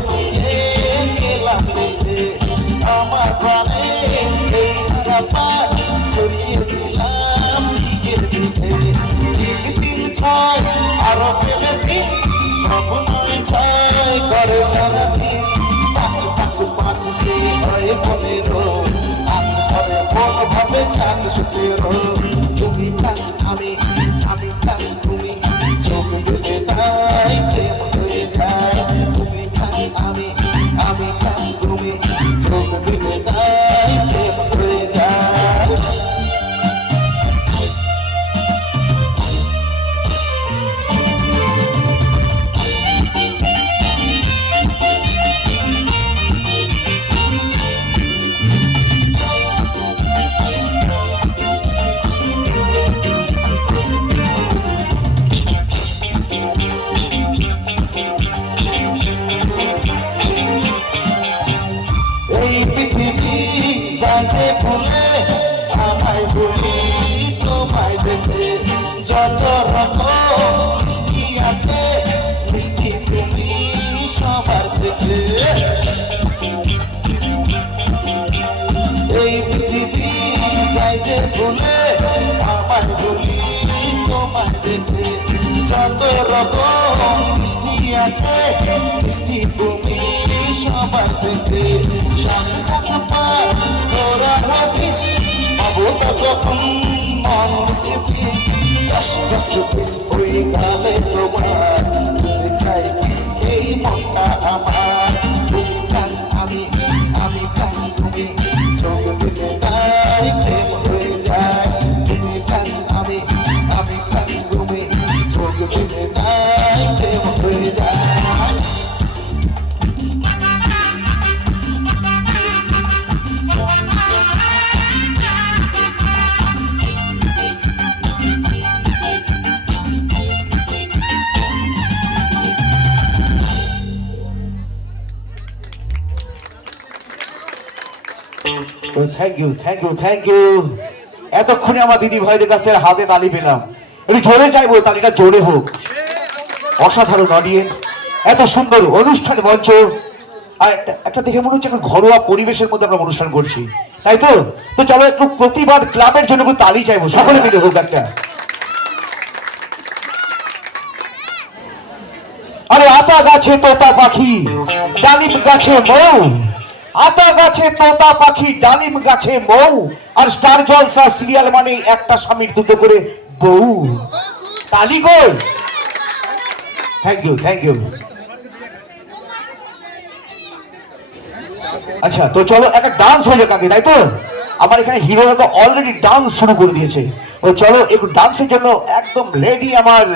নিয়ে গেলাম দেখে আমার প্রাণে এই হারাপাত ছড়িয়ে দিলাম দিকে দিকে দিন ছয় আরো পেলে দিন স্বপ্নই ছয় করে সারাদিন পাঁচ পাঁচ পাঁচ দিয়ে হয় 15 আজ করে মন ভাবে 7 তুমি কাজ আমি কাজ তুমি চোখ দিলে তাই প্রেম হয়ে যায় তুমি কাজ আমি কাজ তুমি চোখ দিলে তাই প্রেম হয়ে যায় এই পৃথিবী যাইতে ভুলে আমায় বলি তোমায় দেখে যত রকম মিষ্টি আছে মিষ্টি তুমি সবার থেকে এই পৃথিবী যাইতে ভুলে আমায় বলি তোমায় দেখে যত রকম মিষ্টি আছে মিষ্টি তুমি সবার থেকে সাথে সাথে পার তোরা রাখিস অবতা যখন মন স্মৃতি দশ দশ পিস ওই গালে তোমার তুমি চাই কিস এই মনটা আমার তুমি কাজ আমি কাজ তুমি চোখ দিলে তাই প্রেম হয়ে যায় তুমি কাজ আমি কাজ তুমি চোখ দিলে তাই প্রেম হয়ে যায় থ্যাংক ইউ এতক্ষণে আমার দিদি ভাইদের কাছ থেকে হাতে তালি পেলাম একটু জোরে চাইবো তালিটা জোরে হোক অসাধারণ অডিয়েন্স এত সুন্দর অনুষ্ঠান মঞ্চ আর একটা দেখে মনে হচ্ছে একটা ঘরোয়া পরিবেশের মধ্যে আমরা অনুষ্ঠান করছি তাই তো তো চলো একটু প্রতিবাদ ক্লাবের জন্য একটু তালি চাইবো সকলে মিলে হোক একটা আরে আতা গাছে তোতা পাখি ডালিম গাছে মৌ আতা গাছে তোতা পাখি ডালিম গাছে মৌ আর স্টার জলসা সিরিয়াল মানে একটা স্বামীর দুটো করে বউ তালি গোল থ্যাংক ইউ আচ্ছা তো চলো একটা ডান্স হয়ে যাক আগে তাই তো আমার এখানে হিরোরা তো অলরেডি ডান্স শুরু করে দিয়েছে ও চলো একটু ডান্সের জন্য একদম রেডি আমার